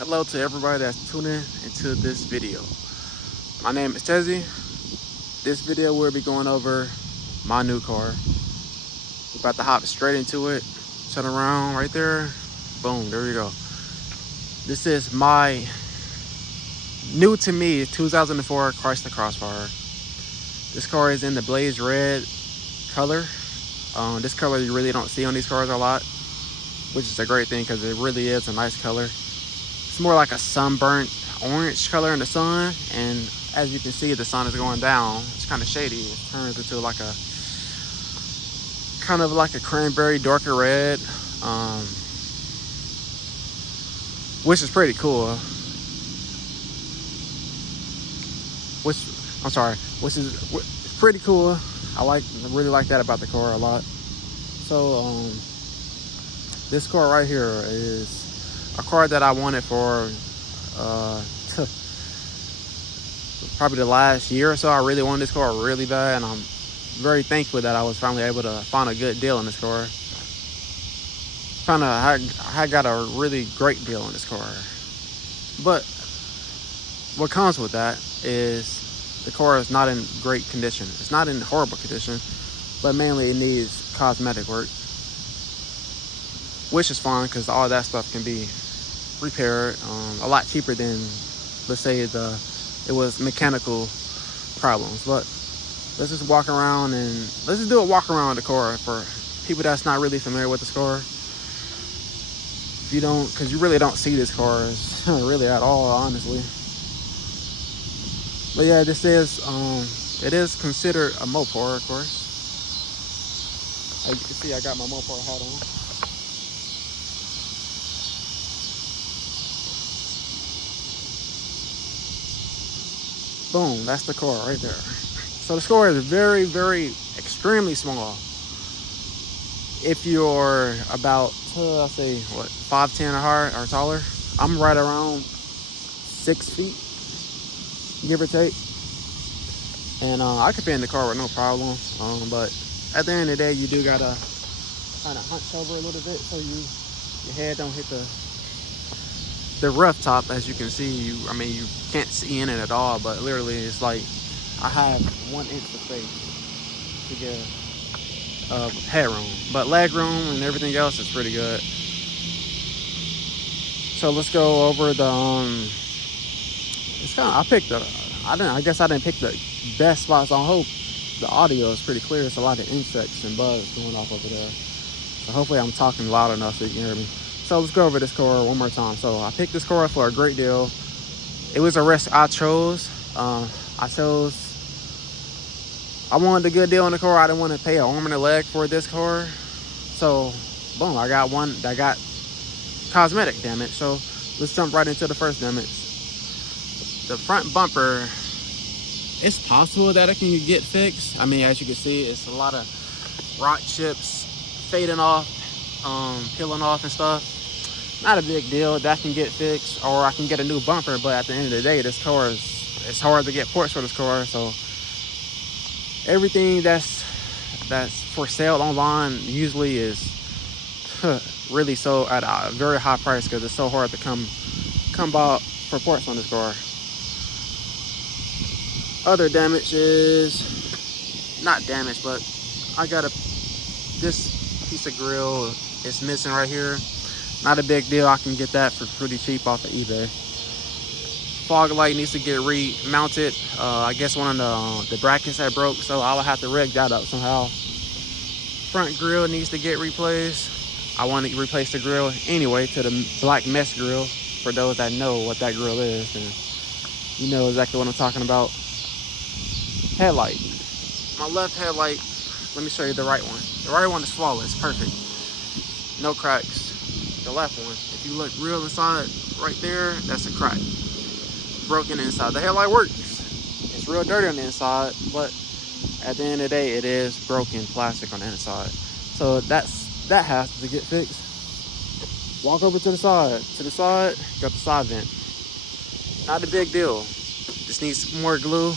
Hello to everybody that's tuning into this video. My name is Tezzy. This video will be going over my new car. We're about to hop straight into it. Turn around right there. Boom, there we go. This is my new to me 2004 Chrysler Crossfire. This car is in the blaze red color. This color you really don't see on these cars a lot, which is a great thing because it really is a nice color. It's more like a sunburnt orange color in the sun, and as you can see, the sun is going down. It's kind of shady. It turns into like a kind of like a cranberry darker red, which is pretty cool. Which is pretty cool. I really like that about the car a lot. So this car right here is a car that I wanted for probably the last year or so. I really wanted this car really bad, and I'm very thankful that I was finally able to find a good deal on this car. I got a really great deal on this car. But what comes with that is the car is not in great condition. It's not in horrible condition, but mainly it needs cosmetic work, which is fine because all that stuff can be repaired a lot cheaper than, let's say, it was mechanical problems. But let's just walk around and let's just do a walk around the car for people that's not really familiar with this car. If you don't, because you really don't see this car really at all, honestly. But yeah, this is it is considered a Mopar, of course. As you can see, I got my Mopar hat on. Boom, that's the car right there. So the car is very, very extremely small. If you're about, I'll say, 5'10" or taller. I'm right around 6 feet, give or take. And I could fit in the car with no problem. But at the end of the day, you do gotta kind of hunch over a little bit so your head don't hit the rough top. As you can see, you can't see in it at all, but literally it's like I have 1 inch of space to get headroom, but leg room and everything else is pretty good. So let's go over the I guess I didn't pick the best spots. I hope the audio is pretty clear. It's a lot of insects and bugs going off over there, so hopefully I'm talking loud enough so you can hear me. So let's go over this car one more time. So I picked this car for a great deal. It was a risk I chose. I wanted a good deal on the car. I didn't want to pay an arm and a leg for this car. So boom, I got one that got cosmetic damage. So let's jump right into the first damage. The front bumper, it's possible that it can get fixed. As you can see, it's a lot of rock chips fading off, peeling off and stuff. Not a big deal. That can get fixed, or I can get a new bumper. But at the end of the day, this car it's hard to get parts for this car. So everything that's for sale online usually is really sold at a very high price because it's so hard to come by for parts on this car. Other damage is not damage, but I got this piece of grill is missing right here. Not a big deal. I can get that for pretty cheap off of eBay. Fog light needs to get remounted. I guess one of the brackets that broke, so I'll have to rig that up somehow. Front grill needs to get replaced. I want to replace the grill anyway to the black mesh grill. For those that know what that grill is, and you know exactly what I'm talking about. Headlight. My left headlight, let me show you the right one. The right one is flawless, perfect. No cracks. The left one, if you look real inside right there, that's a crack. Broken inside. The headlight works. It's real dirty on the inside, but at the end of the day, it is broken plastic on the inside. So that has to get fixed. Walk over to the side. To the side, got the side vent. Not a big deal. Just needs more glue.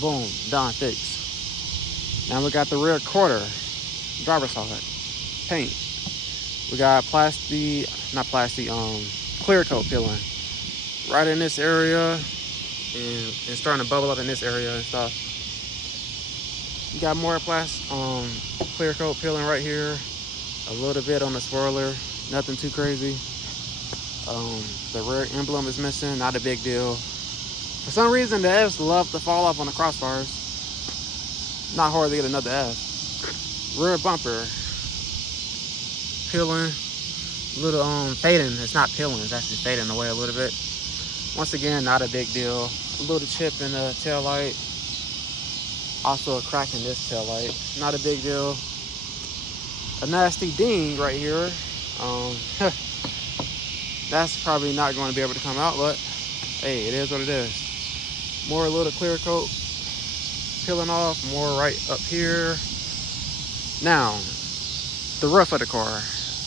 Boom, done, fixed. Now we got the rear quarter, driver's side, paint. We got clear coat peeling right in this area, and it's starting to bubble up in this area and stuff. You got more clear coat peeling right here, a little bit on the spoiler, nothing too crazy. The rear emblem is missing, not a big deal. For some reason, the F's love to fall off on the Crossfires. Not hard to get another F. Rear bumper peeling, little fading. It's not peeling, it's actually fading away a little bit. Once again, not a big deal. A little chip in the tail light, also a crack in this tail light, not a big deal. A nasty ding right here. That's probably not going to be able to come out, but hey, it is what it is. More little clear coat peeling off, more right up here. Now, the roof of the car.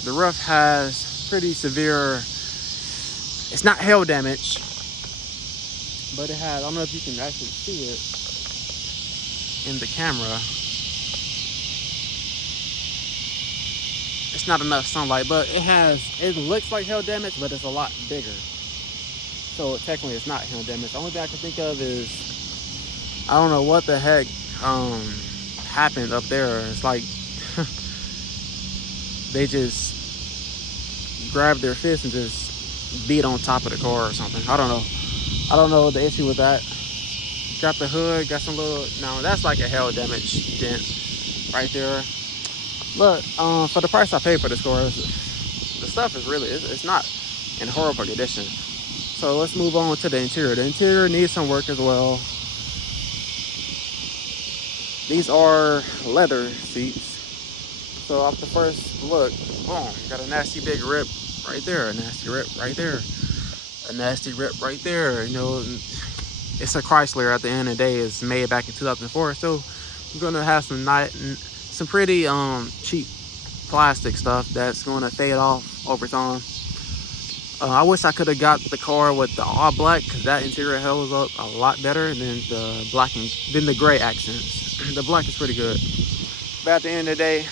The roof has pretty severe, it's not hail damage, but it has, I don't know if you can actually see it in the camera. It's not enough sunlight, but it looks like hail damage, but it's a lot bigger. So technically it's not hail damage. The only thing I can think of is, I don't know what the heck happened up there. It's like they just grabbed their fist and just beat on top of the car or something. I don't know the issue with that. Got the hood, got some little, no, that's like a hail damage dent right there. But for the price I paid for this car, the stuff is really, it's not in horrible condition. So let's move on to the interior. The interior needs some work as well. These are leather seats. So off the first look, boom, got a nasty big rip right there, a nasty rip right there, a nasty rip right there. You know, it's a Chrysler at the end of the day. It's made back in 2004, so you're gonna have some pretty cheap plastic stuff that's gonna fade off over time. I wish I could have got the car with the all black, because that interior holds up a lot better than the gray accents. The black is pretty good, but at the end of the day,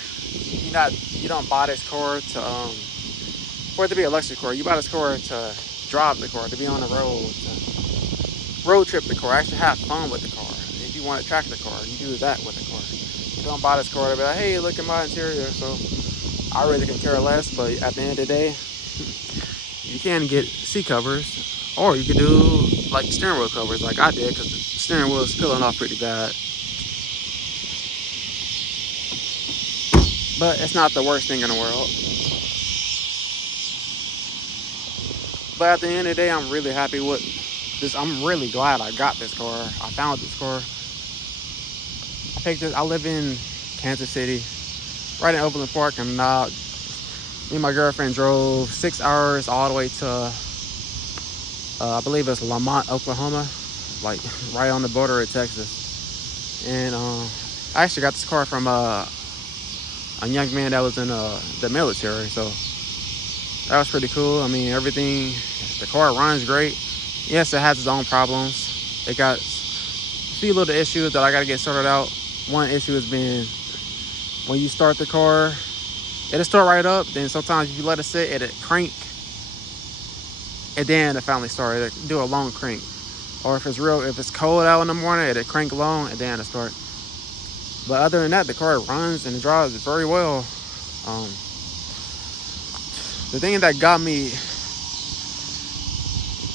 you don't buy this car for it to be a luxury car. You buy this car to drive the car, to be on the road, to road trip the car, actually have fun with the car. If you want to track the car, you do that with the car. You don't buy this car to be like, hey, look at my interior. So I really can care less, but at the end of the day, you can get seat covers, or you can do like steering wheel covers like I did, because the steering wheel is peeling off pretty bad. But it's not the worst thing in the world. But at the end of the day, I'm really happy with this. I'm really glad I got this car. I found this car. I live in Kansas City, right in Overland Park, and me and my girlfriend drove 6 hours all the way to, I believe it's Lamont, Oklahoma, like right on the border of Texas. And I actually got this car from a young man that was in the military, so that was pretty cool. I mean, the car runs great. Yes, it has its own problems. It got a few little issues that I got to get sorted out. One issue has been when you start the car, it'll start right up, then sometimes if you let it sit, it'll crank, and then it finally start. It'll do a long crank. Or if it's cold out in the morning, it'll crank long, and then it'll start. But other than that, the car runs and it drives very well. The thing that got me,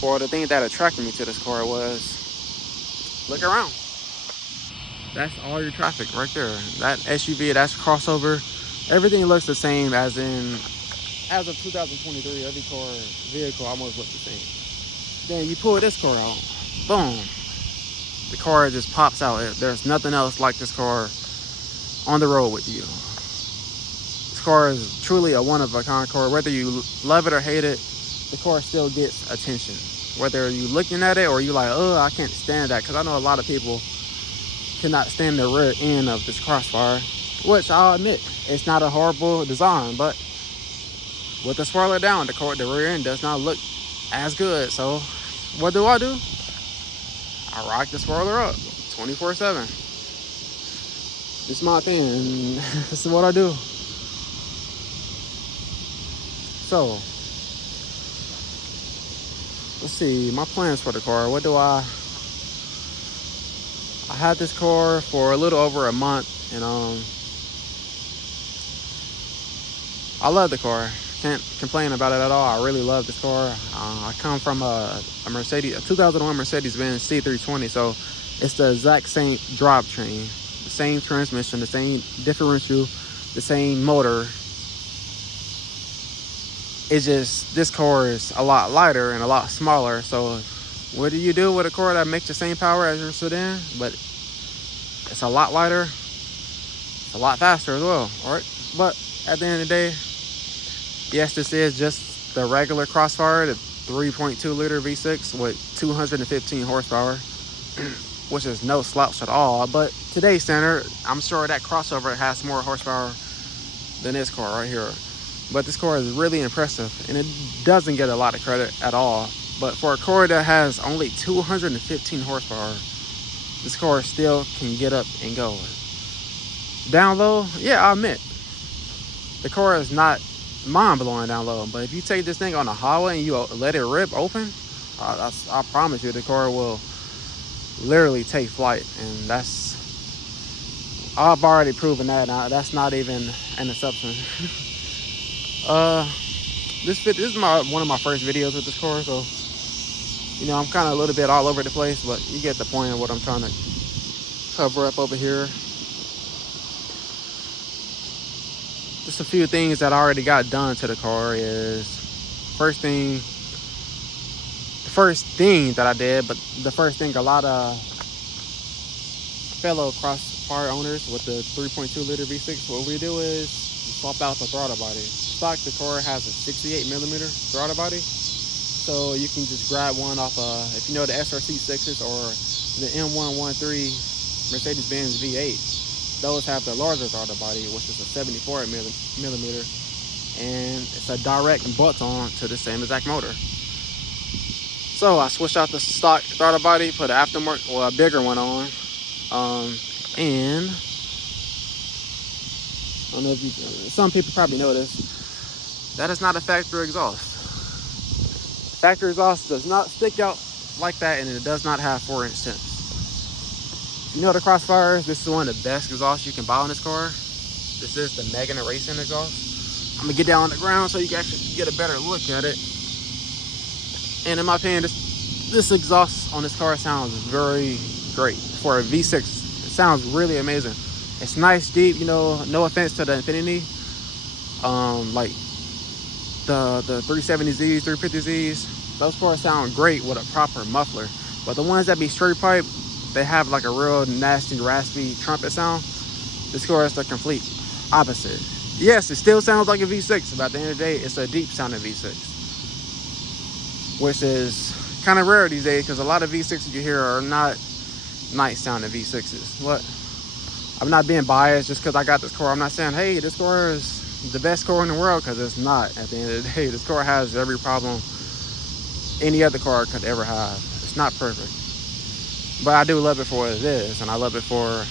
or the thing that attracted me to this car was, look around. That's all your traffic right there. That SUV, that's crossover. Everything looks the same as of 2023. Every vehicle almost looks the same. Then you pull this car out, boom. The car just pops out. There's nothing else like this car on the road with you. This car is truly a one-of-a-kind car. Whether you love it or hate it, the car still gets attention. Whether you looking at it or you like, oh, I can't stand that, because I know a lot of people cannot stand the rear end of this Crossfire, which I'll admit, it's not a horrible design, but with the spoiler down, the rear end does not look as good. So what do? I rock the spoiler up 24/7. This is my opinion. This is what I do. So let's see, my plans for the car. What do I had this car for a little over a month, and I love the car. Can't complain about it at all. I really love this car. I come from a Mercedes, a 2001 Mercedes-Benz C320, so it's the exact same drivetrain, the same transmission, the same differential, the same motor. It's just this car is a lot lighter and a lot smaller. So what do you do with a car that makes the same power as your sedan, but it's a lot lighter, it's a lot faster as well, all right? But at the end of the day, yes, this is just the regular Crossfire, the 3.2 liter V6 with 215 horsepower, which is no slouch at all. But today's standard, I'm sure that crossover has more horsepower than this car right here. But this car is really impressive, and it doesn't get a lot of credit at all. But for a car that has only 215 horsepower, this car still can get up and go. Down low, yeah, I admit, the car is not mind-blowing down low. But if you take this thing on the highway and you let it rip open, I promise you the car will literally take flight. And I've already proven that. Now, that's not even an assumption. This is one of my first videos with this car, so I'm kind of a little bit all over the place, but you get the point of what I'm trying to cover up over here. Just a few things that I already got done to the car is the first thing that I did, but the first thing a lot of fellow Crossfire owners with the 3.2 liter V6, what we do is swap out the throttle body. Stock, the car has a 68 millimeter throttle body, so you can just grab one off if you know the SRC 6s or the M113 Mercedes-Benz V8. Those have the larger throttle body, which is a 74 millimeter, and it's a direct bolt-on to the same exact motor. So I switched out the stock throttle body, put an aftermarket, well, a bigger one on, and I don't know if some people probably know this. That is not a factory exhaust. Factory exhaust does not stick out like that, and it does not have 4-inch tips. You know the Crossfire, this is one of the best exhausts you can buy on this car. This is the Megan Racing exhaust. I'm gonna get down on the ground so you can actually get a better look at it. And in my opinion, this exhaust on this car sounds very great. For a V6, it sounds really amazing. It's nice, deep, no offense to the Infinity. Like the 370Zs, 350Zs, those cars sound great with a proper muffler. But the ones that be straight pipe, they have like a real nasty, raspy trumpet sound. This car is the complete opposite. Yes, it still sounds like a V6, but at the end of the day, it's a deep sounding V6. Which is kind of rare these days, because a lot of V6s you hear are not nice sounding V6s. But I'm not being biased just because I got this car. I'm not saying, hey, this car is the best car in the world, because it's not. At the end of the day, this car has every problem any other car could ever have. It's not perfect, but I do love it for what it is, and I love it for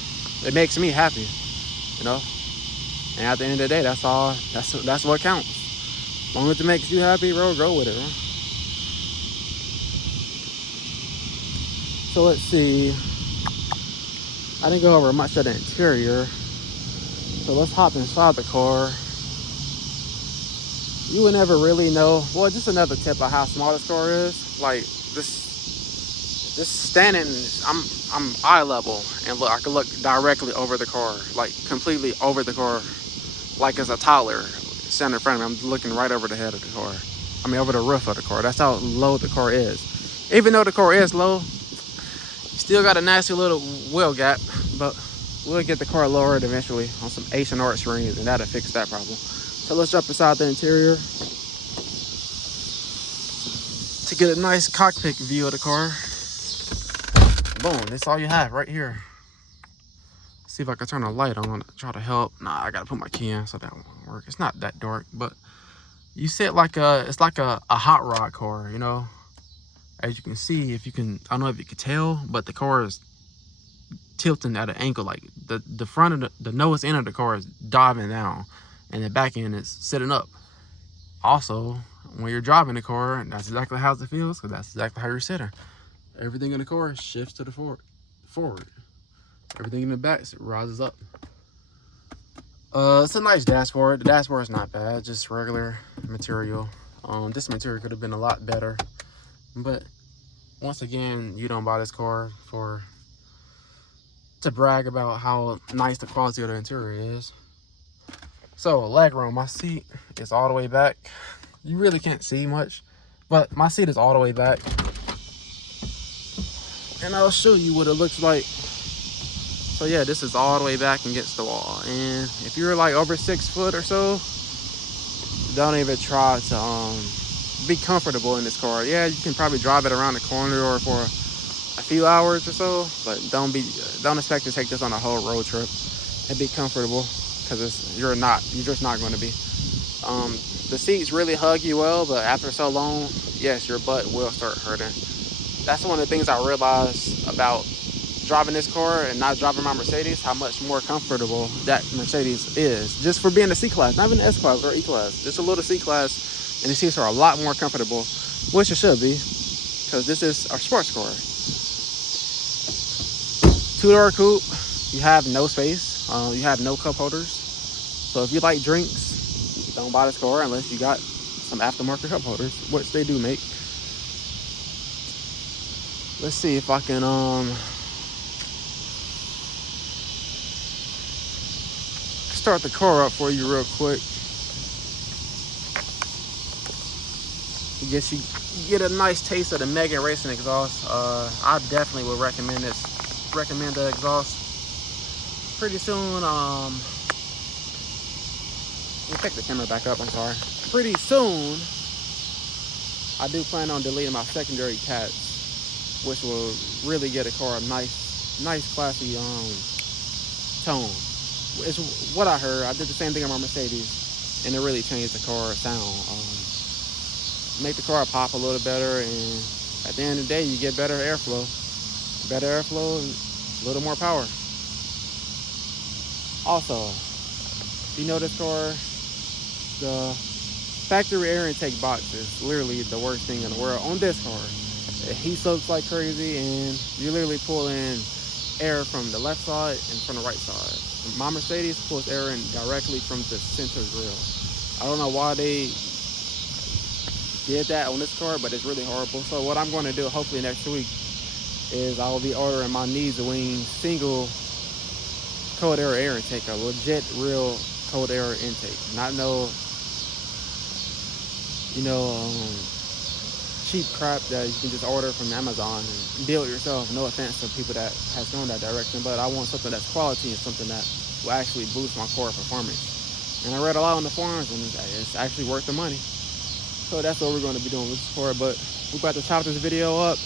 it makes me happy, and at the end of the day, that's all. That's what counts. As long as it makes you happy, bro, go with it, bro. So let's see, I didn't go over much of the interior, so let's hop inside the car. You would never really know. Well, just another tip of how small this car is. Like this standing, I'm eye level, and look, I can look directly over the car, like completely over the car, like it's a toddler standing in front of me. I'm looking right over the head of the car. I mean, over the roof of the car. That's how low the car is. Even though the car is low, still got a nasty little wheel gap, but we'll get the car lowered eventually on some H&R screens, and that'll fix that problem. So let's jump inside the interior to get a nice cockpit view of the car. Boom, that's all you have right here. See if I can turn a light on, try to help. Nah, I gotta put my key in so that won't work. It's not that dark, but you see it like it's like a hot rod car, As you can see, I don't know if you can tell, but the car is tilting at an angle. Like the front of the nose end of the car is diving down, and the back end is sitting up. Also, when you're driving the car, that's exactly how it feels, because that's exactly how you're sitting. Everything in the car shifts to the forward. Everything in the back rises up. It's a nice dashboard. The dashboard is not bad, just regular material. This material could have been a lot better, but once again, you don't buy this car to brag about how nice the quality of the interior is. So, leg room, my seat is all the way back. You really can't see much, but my seat is all the way back. And I'll show you what it looks like. So yeah, this is all the way back against the wall. And if you're like over 6 foot or so, don't even try to be comfortable in this car. Yeah, you can probably drive it around the corner or for a few hours or so, but don't expect to take this on a whole road trip and be comfortable, because you're just not going to be. The seats really hug you well, but after so long, yes, your butt will start hurting. That's one of the things I realized about driving this car and not driving my Mercedes, how much more comfortable that Mercedes is, just for being a C-Class, not even an S-Class or E-Class, just a little C-Class, and the seats are a lot more comfortable, which it should be, because this is a sports car. 2-door coupe, you have no space, you have no cup holders, so if you like drinks, don't buy this car unless you got some aftermarket cup holders, which they do make. Let's see if I can start the car up for you real quick. I guess you get a nice taste of the Megan Racing exhaust. I definitely would recommend the exhaust. Pretty soon, let me pick the camera back up, I'm sorry. Pretty soon, I do plan on deleting my secondary cats, which will really get a car a nice classy tone. It's what I heard. I did the same thing on my Mercedes, and it really changed the car sound. Make the car pop a little better, and at the end of the day, you get better airflow and a little more power. Also, if you know this car, the factory air intake box is literally the worst thing in the world on this car. It heat soaks like crazy, and you literally pull in air from the left side and from the right side. My Mercedes pulls air in directly from the center grill. I don't know why they did that on this car, but it's really horrible. So what I'm going to do, hopefully next week, is I will be ordering my Knees to Wings single cold air intake, a legit real cold air intake, not no cheap crap that you can just order from Amazon and build yourself. No offense to people that has gone that direction, but I want something that's quality and something that will actually boost my core performance. And I read a lot on the forums, and it's actually worth the money. So that's what we're going to be doing with this car. But we're about to chop this video up.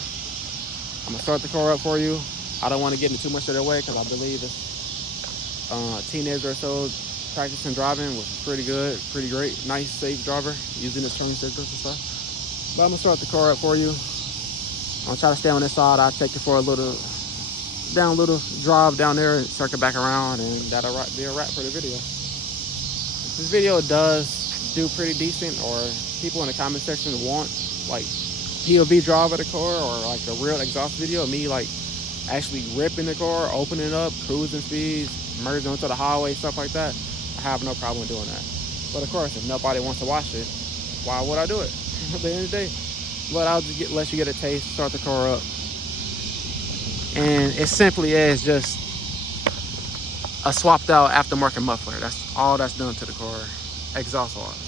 I'm going to start the car up for you. I don't want to get into too much of their way, because I believe it's a teenager or so practicing driving was pretty good, pretty great, nice, safe driver, using his turn signals and stuff. But I'm gonna start the car up for you. I'm gonna try to stay on this side. I'll take it for a little drive down there and circle back around, and that'll be a wrap for the video. If this video does do pretty decent, or people in the comment section want like POV drive of the car, or like a real exhaust video of me like actually ripping the car, opening it up, cruising speeds, merging onto the highway, stuff like that, I have no problem doing that. But of course, if nobody wants to watch it, why would I do it at the end of the day? But I'll just let you get a taste, start the car up. And it simply is just a swapped out aftermarket muffler. That's all that's done to the car, exhaust wise.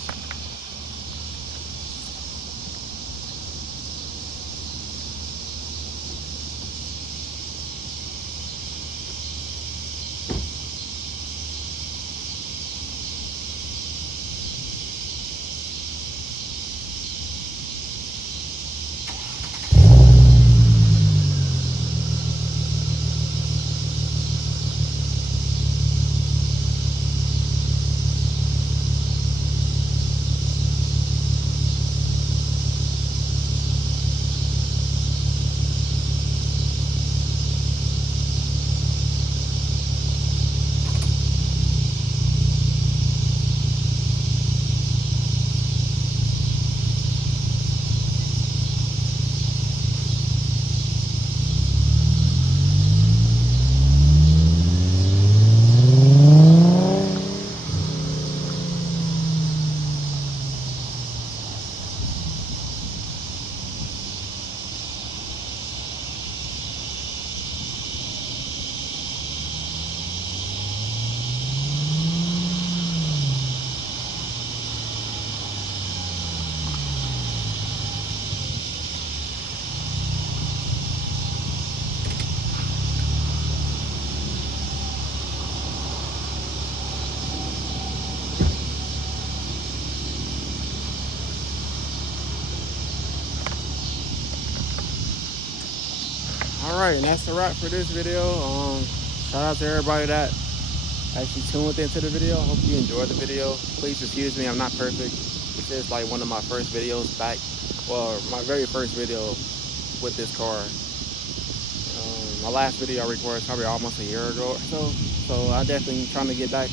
Alright, and that's the wrap for this video. Shout out to everybody that actually tuned into the video. I hope you enjoyed the video. Please excuse me, I'm not perfect. This is like one of my first videos back, well, my very first video with this car. My last video I recorded probably almost a year ago or so I definitely trying to get back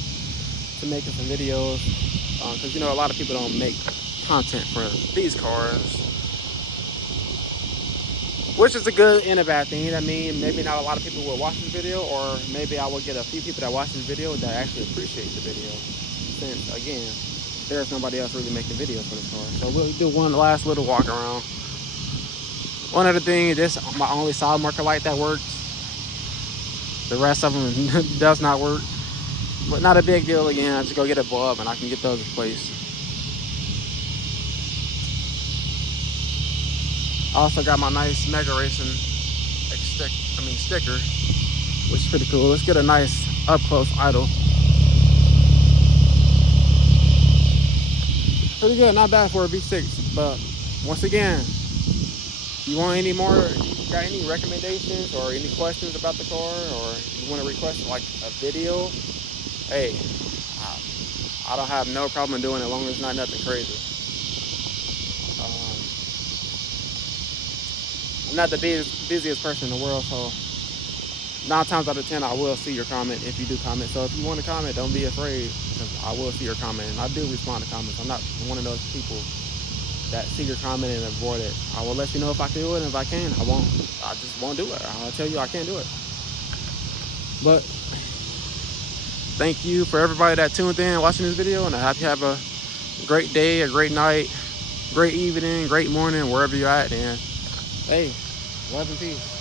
to making some videos, because you know, a lot of people don't make content for these cars, which is a good and a bad thing. I mean, maybe not a lot of people will watch this video, or maybe I will get a few people that watch this video that actually appreciate the video, since again, there's nobody else really making videos for this car. So we'll do one last little walk around. One other thing, this is my only side marker light that works. The rest of them does not work, but not a big deal. Again, I just go get a bulb and I can get those replaced. I also got my nice Mega Racing sticker, which is pretty cool. Let's get a nice up close idle. Pretty good, not bad for a V6. But once again, if you want any more, if you got any recommendations or any questions about the car, or you want to request like a video, hey, I don't have no problem doing it as long as it's not nothing crazy. I'm not the busiest person in the world, so 9 times out of 10 I will see your comment if you do comment. So if you want to comment, don't be afraid, because I will see your comment, and I do respond to comments. I'm not one of those people that see your comment and avoid it. I will let you know if I can do it, and if I can, I won't. I just won't do it. I'll tell you I can't do it. But thank you for everybody that tuned in watching this video, and I hope you have a great day, a great night, great evening, great morning, wherever you're at. And hey, love and peace.